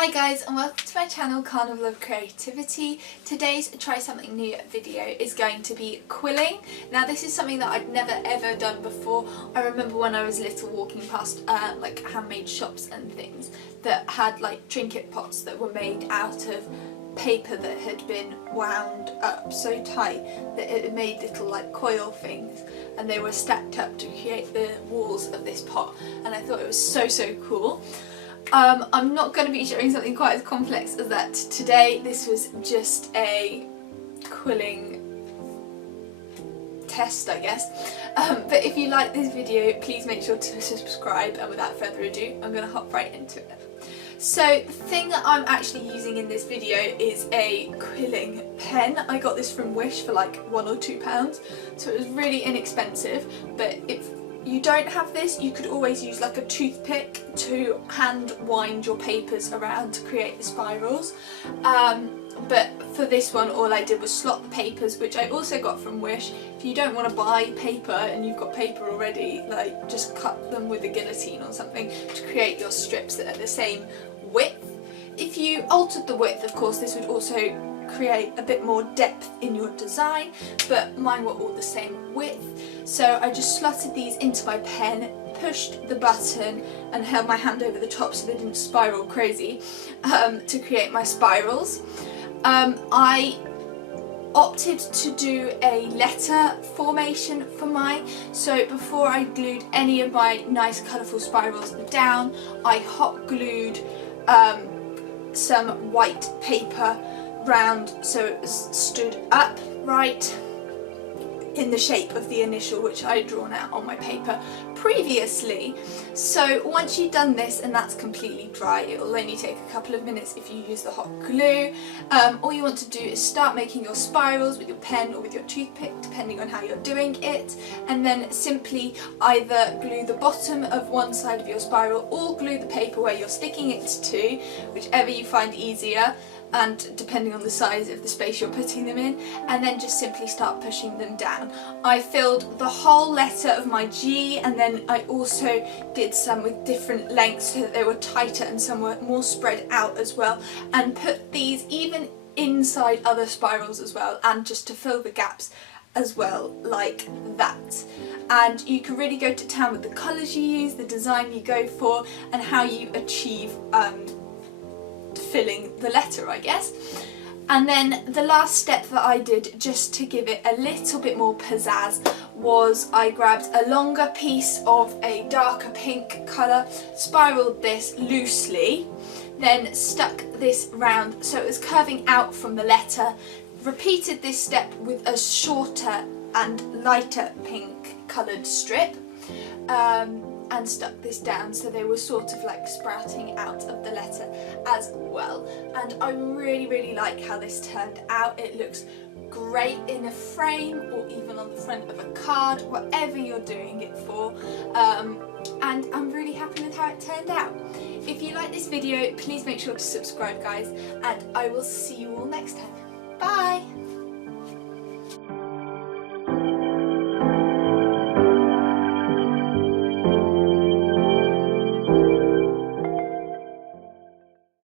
Hi guys, and welcome to my channel Carnival of Creativity. Today's try something new video is going to be quilling. Now this is something that I'd never ever done before. I remember when I was little walking past like handmade shops and things that had like trinket pots that were made out of paper that had been wound up so tight that it made little like coil things, and they were stacked up to create the walls of this pot, and I thought it was so cool. I'm not going to be showing something quite as complex as that today. This was just a quilling test, I guess. But if you like this video, please make sure to subscribe, and without further ado, I'm going to hop right into it. So the thing that I'm actually using in this video is a quilling pen. I got this from Wish for like £1 or £2, so it was really inexpensive. But if you don't have this, you could always use like a toothpick to hand wind your papers around to create the spirals. But for this one, all I did was slot the papers, which I also got from Wish. If you don't want to buy paper and you've got paper already, like just cut them with a guillotine or something to create your strips that are the same width. If you altered the width, of course, this would also create a bit more depth in your design, but mine were all the same width. So I just slotted these into my pen, pushed the button and held my hand over the top so they didn't spiral crazy to create my spirals. I opted to do a letter formation for mine, so before I glued any of my nice colourful spirals down, I hot glued some white paper round so it was stood upright in the shape of the initial which I had drawn out on my paper previously. So once you've done this and that's completely dry, it will only take a couple of minutes if you use the hot glue. All you want to do is start making your spirals with your pen or with your toothpick, depending on how you're doing it, and then simply either glue the bottom of one side of your spiral or glue the paper where you're sticking it to, whichever you find easier, and depending on the size of the space you're putting them in, and then just simply start pushing them down. I filled the whole letter of my G, and then I also did some with different lengths so that they were tighter and some were more spread out as well, and put these even inside other spirals as well, and just to fill the gaps as well, like that. And you can really go to town with the colours you use, the design you go for, and how you achieve filling the letter, I guess. And then the last step that I did, just to give it a little bit more pizzazz, was I grabbed a longer piece of a darker pink colour, spiraled this loosely, then stuck this round so it was curving out from the letter, repeated this step with a shorter and lighter pink coloured strip, and stuck this down so they were sort of like sprouting out of the letter as well. And I really like how this turned out. It looks great in a frame or even on the front of a card, whatever you're doing it for, and I'm really happy with how it turned out. If you like this video, please make sure to subscribe, guys, and I will see you all next time. Bye!